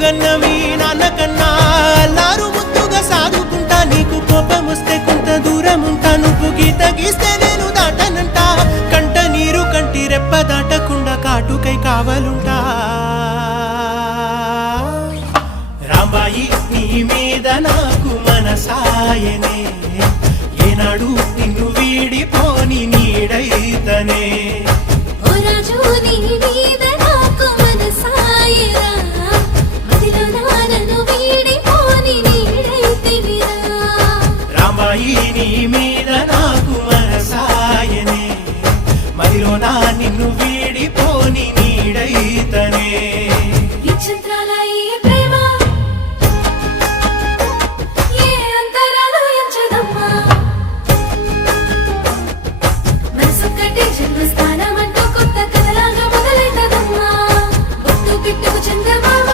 గన్నవి నాన్నకన్నా అల్లారు ముద్దుగా సాదుకుంటా నీకు కోపం వస్తే కొంత దూరం ఉంటా నువ్వు గీత గీస్తే నేను దాటనంట కంట నీరు కంటి రెప్ప దాటకుండా కాటుకై కావలుంటా రాంబాయి నీ మీద నాకు మనసాయనే ఏనాడు నిన్ను వీడిపోని నీడైతనే ఓ రాజు నీ మీద నాకు మనసాయనే